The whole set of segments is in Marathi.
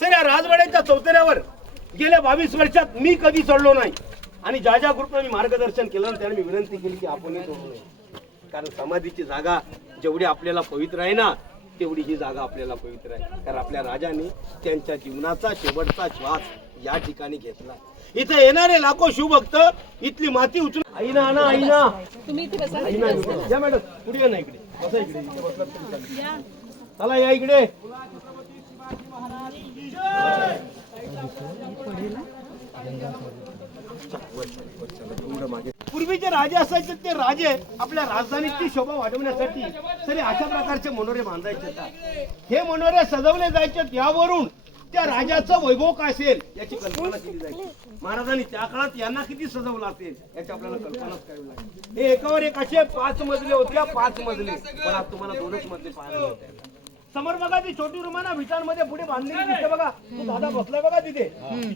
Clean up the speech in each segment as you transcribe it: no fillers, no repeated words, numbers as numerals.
सर या राजवाड्याच्या चौतऱ्यावर गेल्या 22 वर्षात मी कधी चढलो नाही आणि ज्या ज्या ग्रुपला मी मार्गदर्शन केलं त्याने मी विनंती केली की आपणही चढू नये. कारण समाधीची जागा जेवढी आपल्याला पवित्र आहे ना तेवढी ही जागा आपल्याला पवित्र आहे. कारण आपल्या राजाने त्यांच्या जीवनाचा शेवटचा श्वास या ठिकाणी घेतला. इथे येणारे लाखो शिवभक्त इथली माती उचलून आईना आणा आईना तुम्ही इथे बसा. आईना या मॅडम पुढे या ना इकडे बसा इकडे इथे बसलात तरी चालेल. चला या इकडे. पूर्वीचे राजे असायचे ते राजे आपल्या राजधानीची शोभा वाढवण्यासाठी तरी अशा प्रकारचे मनोरे बांधायचे. हे मनोरे सजवले जायचे यावरून त्या राजाचं वैभव काय असेल याची कल्पना केली जायची. महाराजांनी त्या काळात यांना किती सजवलं असेल याची आपल्याला कल्पनाच करावी लागेल. हे एकावर एक असे 5 मजले होते 5 मजले पण आज तुम्हाला 2च मजले पाहायला मिळतात. समोर बघा ती छोटी रूम ना विटांमध्ये पुढे बांधलेली दिसते बघा. तो दादा बसलाय बघा तिथे.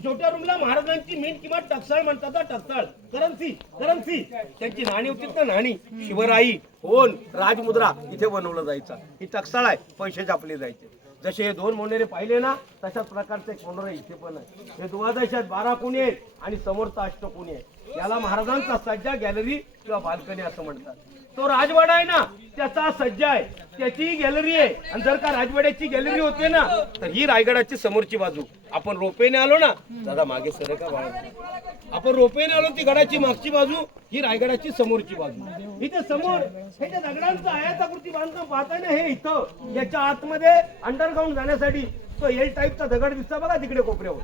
छोट्या रूमला महाराजांची मेन किंवा टकसाळ म्हणतात. टकसाळ करन्सी त्यांची नाणी होती ना नाणी शिवराई होन राजमुद्रा इथे बनवलं जायचं. ही टकसाळ आहे पैसे छापले जायचे. जसे हे 2 मोनेरे पाहिले ना तशाच प्रकारचे एक मोनेरे इथे पण आहे. हे द्वादशात 12 कोणी आहेत आणि समोरचा अष्टकोनी आहे. याला महाराजांचा सज्जा गॅलरी किंवा बाल्कनी असं म्हणतात. तो राजवाडा आहे ना त्याचा सज्जा आहे त्याची गॅलरी आहे. आणि जर का राजवाड्याची गॅलरी होते ना तर ही रायगडाची समोरची बाजू. आपण रोपेने आलो ना दादा मागे सर का बाळा आपण रोपेने आलो ती गडाची मागची बाजू ही रायगडाची समोरची बाजू. इथे समोर हे जे दगडांचं आयताकृती बांधकाम पाहताय ना हे इथं याच्या आतमध्ये अंडरग्राऊंड जाण्यासाठी तो एल टाईपचा दगड दिसता बघा तिकडे कोपऱ्यावर.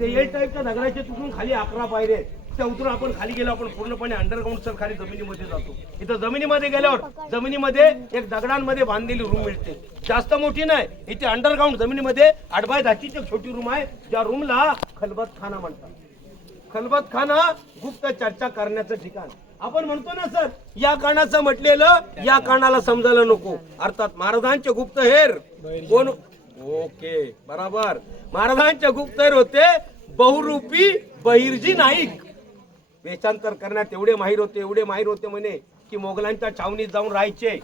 ते एल टाईपच्या दगडाचे तिथून खाली 11 पायऱ्या आहेत. त्या उतरून आपण खाली गेलो आपण पूर्णपणे अंडरग्राऊंड सर खाली जमिनीमध्ये जातो. इथं जमिनीमध्ये गेल्यावर जमिनीमध्ये एक दगडांमध्ये बांधलेली रूम मिळते. जास्त मोठी नाही. इथे अंडरग्राऊंड जमिनीमध्ये 8 बाय 10ची एक छोटी रूम आहे. ज्या रूमला खलबतखाना म्हणतात. खलबतखाना गुप्त चर्चा करण्याचं ठिकाण. आपण म्हणतो ना सर या कानाचं म्हटलेलं या कानाला समजायला नको. अर्थात महाराजांचे गुप्तहेर कोण ओके बराबर महाराजांचे गुप्तहेर होते बहुरूपी बहिर्जी नाईक. वेषांतर करण्यात एवढे माहीर होते म्हणे की मोगलांच्या छावणीत जाऊन राहायचे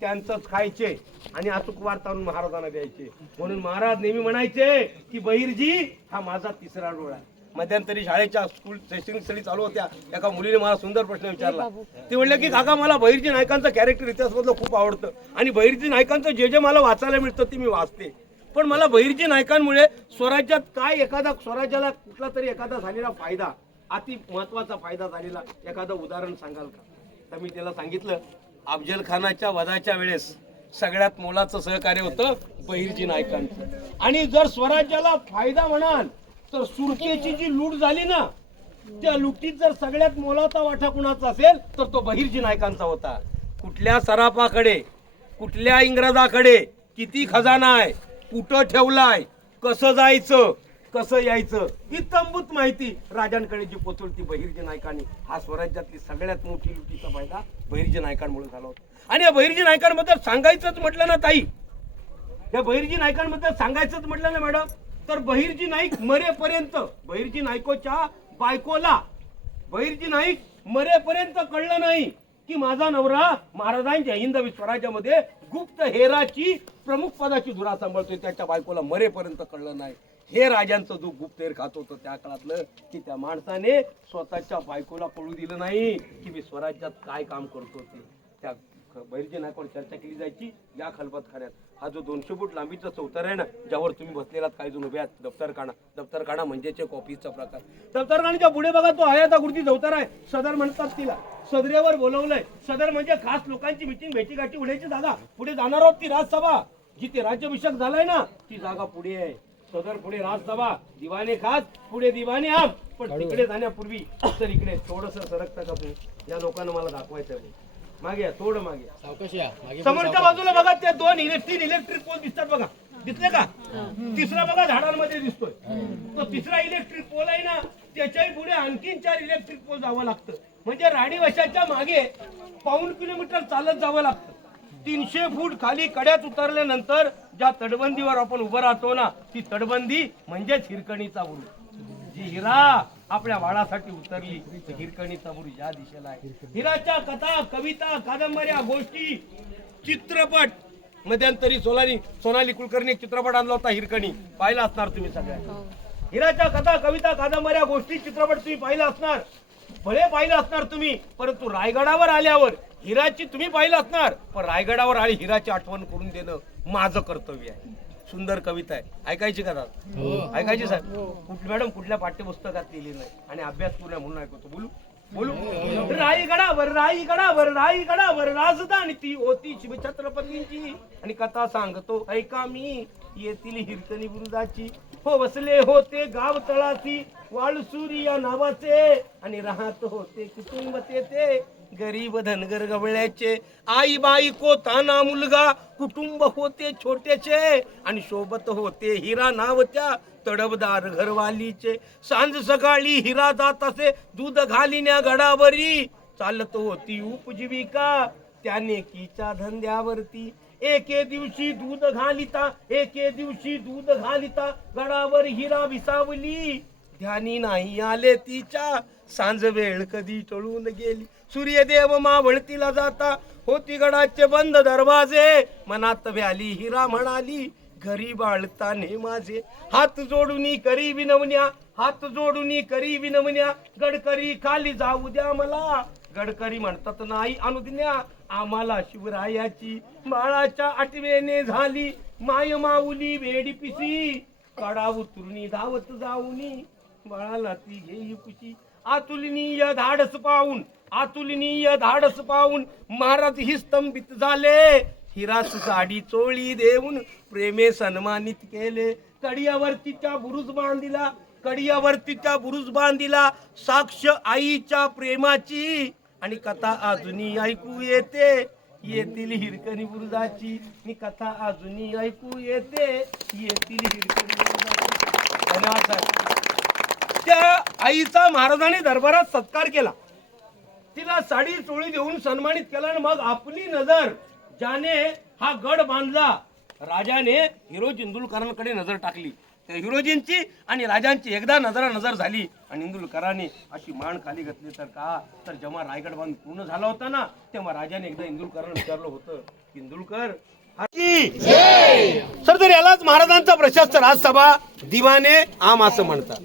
त्यांचंच खायचे आणि अचूक वार्ता महाराजांना द्यायचे. म्हणून महाराज नेहमी म्हणायचे की बहिर्जी हा माझा 3रा डोळा आहे. मध्यंतरी शाळेच्या स्कूल शैक्षणिक स्थळी चालू होत्या एका मुलीने मला सुंदर प्रश्न विचारला. ते म्हणले की काका मला बहिर्जी नायकांचं कॅरेक्टर इतिहासामधलं खूप आवडतं आणि बहिर्जी नायकांचं जे मला वाचायला मिळतं ते मी वाचते. पण मला बहिर्जी नायकांमुळे स्वराज्यात काय एखादा स्वराज्याला कुठला तरी एखादा झालेला फायदा अति महत्वाचा फायदा झालेला एखादं उदाहरण सांगाल का. तर मी त्याला सांगितलं अफजल खानाच्या वधाच्या वेळेस सगळ्यात मोलाचं सहकार्य होतं बहिर्जी नायकांचं. आणि जर स्वराज्याला फायदा म्हणाल तर सुरतेची जी लूट झाली ना त्या लुटीत जर सगळ्यात मोलाचा वाटा कुणाचा असेल तर तो बहिर्जी नायकांचा होता. कुठल्या सराफाकडे कुठल्या इंग्रजाकडे किती खजाना आहे कुठं ठेवलाय कसं जायचं कसं यायचं इतंभूत माहिती राजांकडे जी पोचवली बहिर्जी नायकांनी. हा स्वराज्यातली सगळ्यात मोठी लुटीचा फायदा बहिर्जी नायकांमुळे झाला होता. आणि या बहिर्जी नायकांबद्दल सांगायचंच म्हटलं ना ताई या बहिर्जी नायकांबद्दल सांगायचंच म्हटलं ना मॅडम तर बहिर्जी नाईक मरेपर्यंत बहिर्जी नायकोच्या बायकोला बहिर्जी नाईक मरेपर्यंत कळलं नाही की माझा नवरा महाराजांच्या हिंदवी स्वराज्यामध्ये गुप्त हेराची प्रमुख पदाची धुरा सांभाळतोय. त्याच्या बायकोला मरेपर्यंत कळलं नाही. हे राजांचं जो गुप्तहेर खात होतं त्या काळातलं की त्या माणसाने स्वतःच्या बायकोला कळू दिलं नाही की मी स्वराज्यात काय काम करतो ते. त्या बहिर्जी नायकावर चर्चा केली जायची या खलबतखान्यात. हा जो 200 फूट लांबीचा चौतर आहे ना ज्यावर तुम्ही बसलेलात काही जण उभे आहात दफ्तरखाना म्हणजेच एक ऑफिसचा प्रकार. दफ्तरखान्याच्या पुढे बघा तो आयताकृती चौतर आहे. सदर म्हणतात तिला. सदरेवर बोलवलंय. सदर म्हणजे खास लोकांची मिटिंग भेटीगाठी होण्याची जागा. पुढे जाणार आहोत ती राजसभा जिथे राज्याभिषेक झालाय ना ती जागा पुढे आहे. सदर पुढे राजसभा दिवाने खास पुढे दिवाने आम. पण तिकडे जाण्यापूर्वी तर इकडे थोडस सरकता का तुम्ही या लोकांना मला दाखवायचं आहे. मागे थोडं मागे समोरच्या बाजूला बघा ते 2 इलेक्ट्रिक पोल दिसतात बघा. दिसले का. 3रा बघा झाडांमध्ये दिसतोय. तो 3रा इलेक्ट्रिक पोल आहे ना त्याच्याही पुढे आणखीन 4 इलेक्ट्रिक पोल जावं लागतं. म्हणजे राणीवशाच्या मागे 1.5 किलोमीटर चालत जावं लागतं. 300 फूट खाली कड्यात उतरल्यानंतर ज्या तटबंदीवर आपण उभं राहतो ना ती तटबंदी म्हणजेच हिरकणीचा बुरुज. जी हिरा आपल्या वाडासाठी उतरली हिरकणीचा बुरुज या दिशेला आहे. हिराच्या कथा कविता कादंबऱ्या गोष्टी चित्रपट मध्यंतरी सोनाली कुलकर्णी एक चित्रपट आणला होता हिरकणी, पाहिला असणार तुम्ही सगळ्या. हिराच्या कथा, कविता, कादंबऱ्या, गोष्टी, चित्रपट तुम्ही पाहिला असणार, भले पाहिलं असणार तुम्ही. परंतु रायगडावर आल्यावर हिराची तुम्ही पाहिलं असणार, पण रायगडावर आली हिराची आठवण करून देणं माझं कर्तव्य आहे. सुंदर कविता आहे, ऐकायची का दादा? ऐकायची साहेब? मॅडम कुठल्या पाठ्यपुस्तकात लिहिली नाही आणि अभ्यास पूर्ण म्हणून ऐकतो. बोलू बोलू. रायगडावर राजधानी ती होती शिवछत्रपतींची, आणि कथा सांगतो ऐका मी, येथील हिरकणी बुरुजाची. हो वसले होते गाव तळाशी वाळसुरी या नावाचे, आणि राहत होते कुटुंब ते गरीब धनगर गवळ्याचे. आई बाई को ताना मुलगा, कुटुंब होते छोटेचे, आणि सोबत होते हिरा नावच्या तडबदार घरवालीचे. सांज सकाळी हिरा जात असे दूध घालिन्या गडावरी, चालत होती उपजीविका त्याने कीच्या धंद्यावरती. एके दिवशी दूध घालिता गडावर हिरा विसावली, ध्यानी नाही आले तिच्या सांज वेळ कधी टळून गेली. सूर्यदेव मावळतीला जाता होती गडाचे बंद दरवाजे, मनात व्याली हिरा म्हणाली घरी बाळताने माझे. हात जोडून करी विनवण्या, गडकरी खाली जाऊ द्या मला. गडकरी म्हणतात नाही अनुज्ञा आम्हाला शिवरायाची. बाळाच्या आठवेने झाली माय माऊली वेडी पिसी, कडा उतरुनी धावत जाऊनी बाळाला ती घेई कुशी. आतुलनीय धाडस पाहून महाराज ही स्तंभित झाले, हिरास साडी चोळी देऊन प्रेमे सन्मानित केले. कडियावरतीच्या बुरुज बांधिला साक्ष आईच्या प्रेमाची, आणि कथा अजूनही ऐकू येते येथील हिरकणी बुरुजाची. मी कथा अजूनही ऐकू येते येथील हिरकणी बुरुजाची. धन्यवाद साहेब. त्या आईचा महाराजांनी दरबारात सत्कार केला, तिला साडी चोळी देऊन सन्मानित केला, आणि मग आपली नजर ज्याने हा गड बांधला, राजाने हिरोज इंदुलकरांकडे नजर टाकली. त्या हिरोजींची आणि राजांची एकदा नजर झाली, आणि इंदुलकरांनी अशी मान खाली घातली. तर जेव्हा रायगड बांध पूर्ण झाला होता ना, तेव्हा राजाने एकदा इंदुलकरांना विचारलं होतं, इंदुलकर सर, तर यालाच महाराजांचा प्रशस्त राजसभा दिवाने आम असं म्हणतात.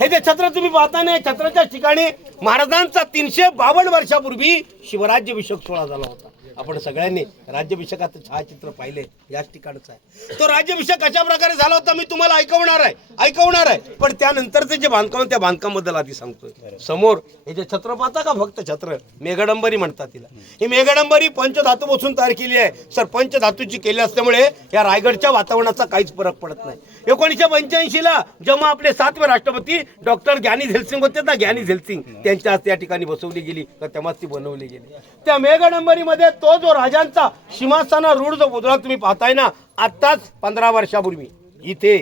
हे जे छत्र तुम्ही पाहता ना, छत्राच्या ठिकाणी महाराजांचा 352 वर्षापूर्वी शिवराज्याभिषेक सोहळा झाला होता. आपण सगळ्यांनी राज्याभिषेकाचं छायाचित्र पाहिले, याच ठिकाणचं आहे. तो राज्याभिषेक कशा प्रकारे झाला होता मी तुम्हाला ऐकवणार आहे. पण त्यानंतरचे जे बांधकाम, त्या बांधकामाबद्दल आधी सांगतोय. समोर हे जे छत्र पाहता का, फक्त छत्र, मेघडंबरी म्हणतात तिला. ही मेघडंबरी पंचधातू बसून तयार केली आहे. सर, पंचधातूची केली असल्यामुळे या रायगडच्या वातावरणाचा काहीच फरक पडत नाही. 1985ला जेव्हा आपले 7वे राष्ट्रपती डॉक्टर ज्ञानी झैल होते ना, ज्ञानी झैल त्यांच्या हस्ते या ठिकाणी बसवली गेली, तर तेव्हाच ती बनवली गेली. त्या मेघडंबरीमध्ये तो जो राजांचा सिंहासनारूढ जो पुतळा तुम्ही पाहताय ना, आताच 15 वर्षापूर्वी इथे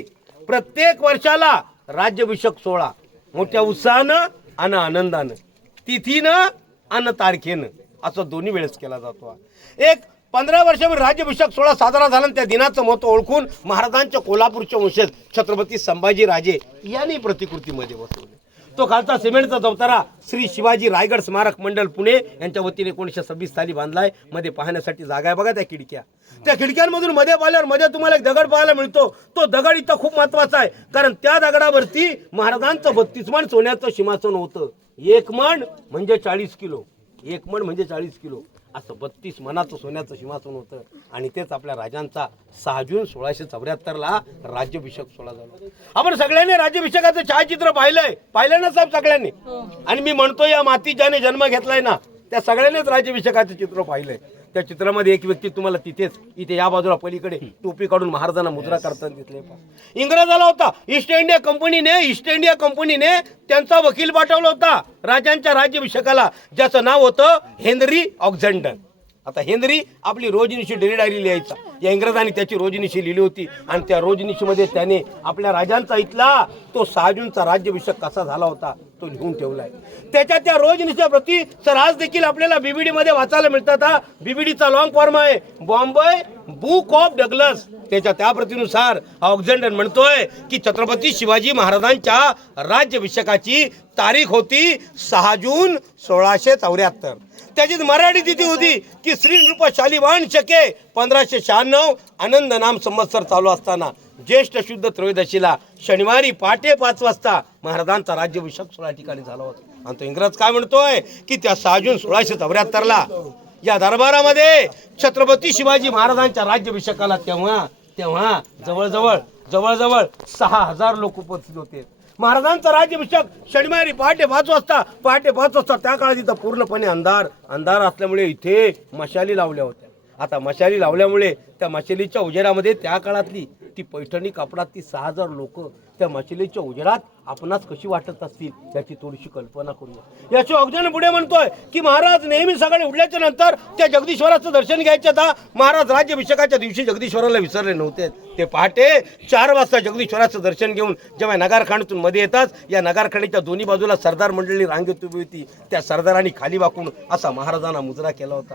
प्रत्येक वर्षाला राज्याभिषेक सोहळा मोठ्या उत्साहानं आणि आनंदानं, तिथीनं आणि तारखेनं असं दोन्ही वेळेस केला जातो. एक 15 वर्षापूर्वी राज्याभिषेक सोहळा साजरा झाला, त्या दिनाचं महत्व ओळखून महाराजांच्या कोल्हापूरचे वंशज छत्रपती संभाजी राजे यांनी प्रतिकृतीमध्ये बसवले. तो खालचा सिमेंटचा चौतारा श्री शिवाजी रायगड स्मारक मंडळ पुणे यांच्या वतीने 1926 साली बांधलाय. मध्ये पाहण्यासाठी जागा आहे बघा, त्या खिडक्यांमधून मध्ये पाहिल्यावर मध्ये तुम्हाला एक दगड पाहायला मिळतो. तो दगड इथं खूप महत्वाचा आहे, कारण त्या दगडावरती महाराजांचं 32 मण सोन्याचं सिंहासन होतं. 1 मण म्हणजे 40 किलो, 1 मण म्हणजे 40 किलो असं 32 मणाचं सोन्याचं सिंहासन होतं. आणि तेच आपल्या राजांचा 6 जून 1674ला राज्याभिषेक सोहळा झाला. आपण सगळ्यांनी राज्याभिषेकाचं छायाचित्र पाहिलंय ना साहेब सगळ्यांनी. आणि मी म्हणतो या माती ज्याने जन्म घेतलाय ना, त्या सगळ्यांनीच राज्याभिषेकाचं चित्र पाहिलंय. त्या चित्रामध्ये एक व्यक्ती तुम्हाला तिथेच इथे या बाजूला पलीकडे टोपी काढून महाराजांना मुद्रा करताना दिसले. इंग्रजाला होता ईस्ट इंडिया कंपनीने त्यांचा वकील पाठवला होता राजांच्या राज्याभिषेकाला, ज्याचं नाव होतं हेनरी ऑक्झेंडर. आता हेनरी आपली रोजनिशी डेली डायरी लिहायचा, या इंग्रजांनी त्याची रोजनिशी लिहिली होती. आणि त्या रोजनिशीमध्ये त्याने आपल्या राजांचा इथला तो 6 जूनचा राज्याभिषेक कसा झाला होता तो लिहून ठेवलाय. त्याच्या त्या रोजनिशीच्या प्रती सर आज देखील आपल्याला बीबीडी मध्ये वाचायला मिळतात. हा बीबीडीचा लॉंग फॉर्म आहे बॉम्बे बुक ऑफ डगलस. त्याच्या त्या प्रतीनुसार ऑक्झेंडर म्हणतोय की छत्रपती शिवाजी महाराजांच्या राज्याभिषेकाची तारीख होती 6 जून 1674. त्याचीच मराठी तिथी होती की श्री नृप शालिवाहन शके 1596 आनंद नाम संवत्सर चालू असताना ज्येष्ठ शुद्ध त्रयोदशीला शनिवारी पहाटे 5 वाजता महाराजांचा राज्याभिषेक सोहळा ठिकाणी झाला होता. आणि तो इंग्रज काय म्हणतोय की त्या 6 जून 1674 या दरबारामध्ये छत्रपती शिवाजी महाराजांच्या राज्याभिषेकाला तेव्हा जवळजवळ 6000 लोक उपस्थित होते. महाराजांचा राज्याभिषेक शनिवारी पहाटे 5 वाजता त्या काळात इथं पूर्णपणे अंधार असल्यामुळे इथे मशाली लावल्या होत्या. आता मशाली लावल्यामुळे त्या मशालीच्या उजेडामध्ये त्या काळातली ती पैठणी कापडातली 6000 लोक त्या मशालीच्या उजेडात आपणास कशी वाटत असतील याची थोडीशी कल्पना करूया. याच्या अगदी पुढे म्हणतोय की महाराज नेहमी सकाळी उठल्याच्या नंतर त्या जगदीश्वराचं दर्शन घ्यायचं होता. महाराज राज्याभिषेकाच्या दिवशी जगदीश्वराला विसरले नव्हते. ते पहाटे 4 वाजता जगदीश्वराचं दर्शन घेऊन जेव्हा नगारखान्यातून मध्ये येतात, या नगारखान्याच्या दोन्ही बाजूला सरदार मंडळी रांगेत उभी होती. त्या सरदारांनी खाली वाकून असा महाराजांना मुजरा केला होता.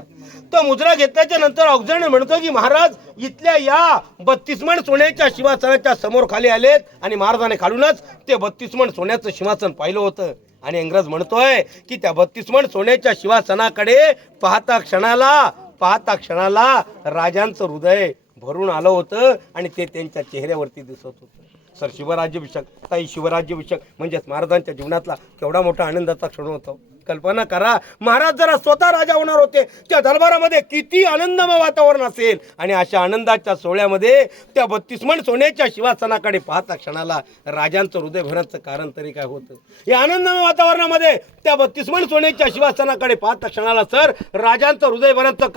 तो मुजरा घेतल्याच्या नंतर अगजण म्हणतो की महाराज इथल्या या 32 मण सोन्याच्या सिंहासनाच्या समोर खाली आलेत आणि महाराजांनी खालूनच ते 32 मण सोन्याचं सिंहासन पाहिलं होतं. आणि इंग्रज म्हणतोय की त्या 32 मण सोन्याच्या सिंहासनाकडे पाहता क्षणाला राजांचं हृदय भरून आलं होतं आणि ते त्यांच्या चेहऱ्यावरती दिसत होतं. सर शिवराज्याभिषेक म्हणजेच महाराजांच्या जीवनातला केवढा मोठा आनंदाचा क्षण होता. कल्पना करा, महाराज जरा स्वतः राजा होणार होते. त्या दरबारामध्ये किती आनंदमय वातावरण असेल. आणि अशा आनंदाच्या सोहळ्यामध्ये त्या 32 मण सोन्याच्या सिंहासनाकडे पाहता क्षणाला राजांचं हृदय भरण्याचं कारण तरी काय होतं. या आनंदमय वातावरणामध्ये त्या 32 मण सोन्याच्या सिंहासनाकडे पाहता क्षणाला सर राजांचं हृदय भरण्याचं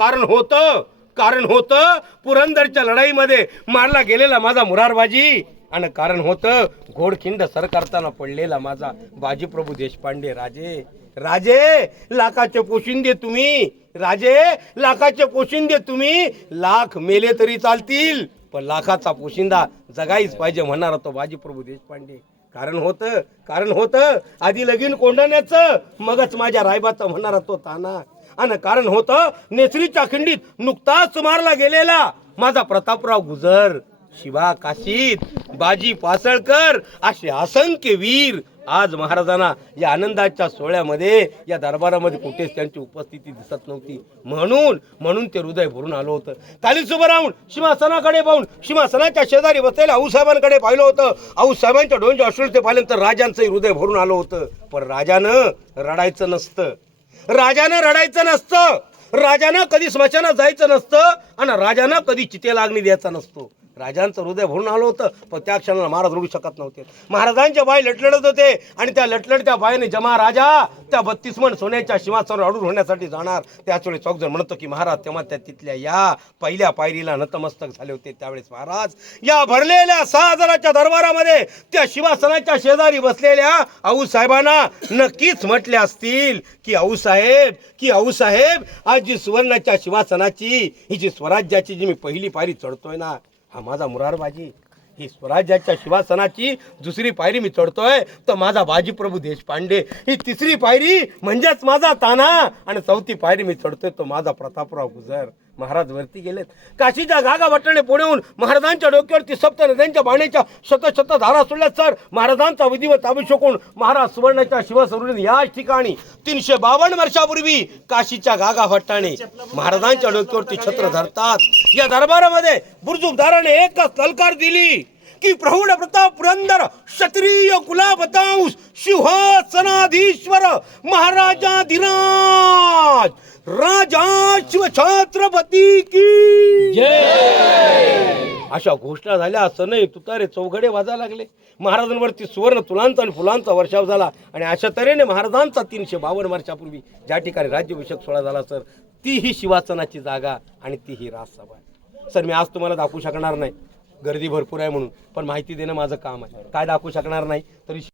कारण होतं पुरंदरच्या लढाईमध्ये मारला गेलेला माझा मुरारबाजी. आणि कारण होतं घोडखिंड सर करताना पडलेला माझा बाजीप्रभू देशपांडे. राजे लाखाचे पोशिंदे तुम्ही लाख मेले तरी चालतील पण लाखाचा पोशिंदा जगाईच पाहिजे म्हणणार तो बाजीप्रभू देशपांडे. कारण होतं आधी लगीन कोंडण्याचं मगच माझ्या रायबाचा म्हणणारा तो ताना. आणि कारण होतं नेसरीच्या खिंडीत नुकताच मारला गेलेला माझा प्रतापराव गुजर. शिवा काशीत बाजी पासळकर असे असंख्य वीर आज महाराजांना या आनंदाच्या सोहळ्यामध्ये या दरबारामध्ये कुठेच त्यांची उपस्थिती दिसत नव्हती. म्हणून ते हृदय भरून आलं होतं. खालीच उभं राहून सिंहासनाकडे पाहून सिंहासनाच्या शेजारी बसलेल्या आऊसाहेबांकडे पाहिलं होतं. आऊसाहेबांच्या डोळ्यांच्या अश्रू ते पाहिल्यानंतर राजांचंही हृदय भरून आलं होतं. पण राजानं रडायचं नसतं. राजानं कधी स्मशानात जायचं नसतं आणि राजानं कधी चितेला अग्नी द्यायचा नसतो. राजांचं हृदय भरून आलं होतं पण त्या क्षणाला महाराज रडू शकत नव्हते. महाराजांच्या बाई लटलडत होते आणि त्या लटलडत्या बाईने जमा राजा त्या 32 मण सोन्याच्या सिंहासनावर अडून होण्यासाठी जाणार. त्याच वेळी चौकजण म्हणतो की महाराज तेव्हा त्या तिथल्या या पहिल्या पायरीला नतमस्तक झाले होते. त्यावेळेस महाराज या भरलेल्या 6000च्या दरबारामध्ये त्या सिंहासनाच्या शेजारी बसलेल्या आऊसाहेबांना नक्कीच म्हटले असतील की आऊसाहेब आज जी सुवर्णाच्या सिंहासनाची ही जी स्वराज्याची जी मी पहिली पायरी चढतोय ना, हा माझा मुरारबाजी. ही स्वराज्याच्या सिंहासनाची दुसरी पायरी मी चढतोय तर माझा बाजीप्रभू देशपांडे. ही तिसरी पायरी म्हणजेच माझा ताना आणि चौथी पायरी मी चढतोय तो माझा प्रतापराव गुजर. महाराज वरती गेलेत. काशीच्या गागा भट्टाने पुढे येऊन महाराजांच्या डोक्यावरती सप्त नद्यांच्या पाण्याच्या शत धारा सोडल्यात. सर महाराजांचा विधिवत अभिषेक होऊन महाराज सुवर्णाच्या शिवसरोवरात याच ठिकाणी 352 वर्षापूर्वी काशीच्या गागा भट्टाने महाराजांच्या डोक्यावरती छत्र धरतात. या दरबारामध्ये बुरजुबदाराने एकच ललकार दिली की प्रौढ प्रताप पुरंदर क्षत्रिय कुलावतांश सिंहासनाधीश्वर महाराजाधिराज राजा शिव छत्रपती की जय अशा घोषणा झाल्या. असं नाही तुतारे चौघडे वाजायला लागले. महाराजांवरती सुवर्ण तुलांचा आणि फुलांचा वर्षाव झाला. आणि अशा तऱ्हेने महाराजांचा 352 वर्षापूर्वी ज्या ठिकाणी राज्याभिषेक सोहळा झाला सर ती ही शिवासनाची जागा आणि ती ही राजसभा. सर मी आज तुम्हाला दाखवू शकणार नाही, गर्दी भरपूर आहे म्हणून, पण माहिती देणं माझं काम आहे. काय दाखवू शकणार नाही तरी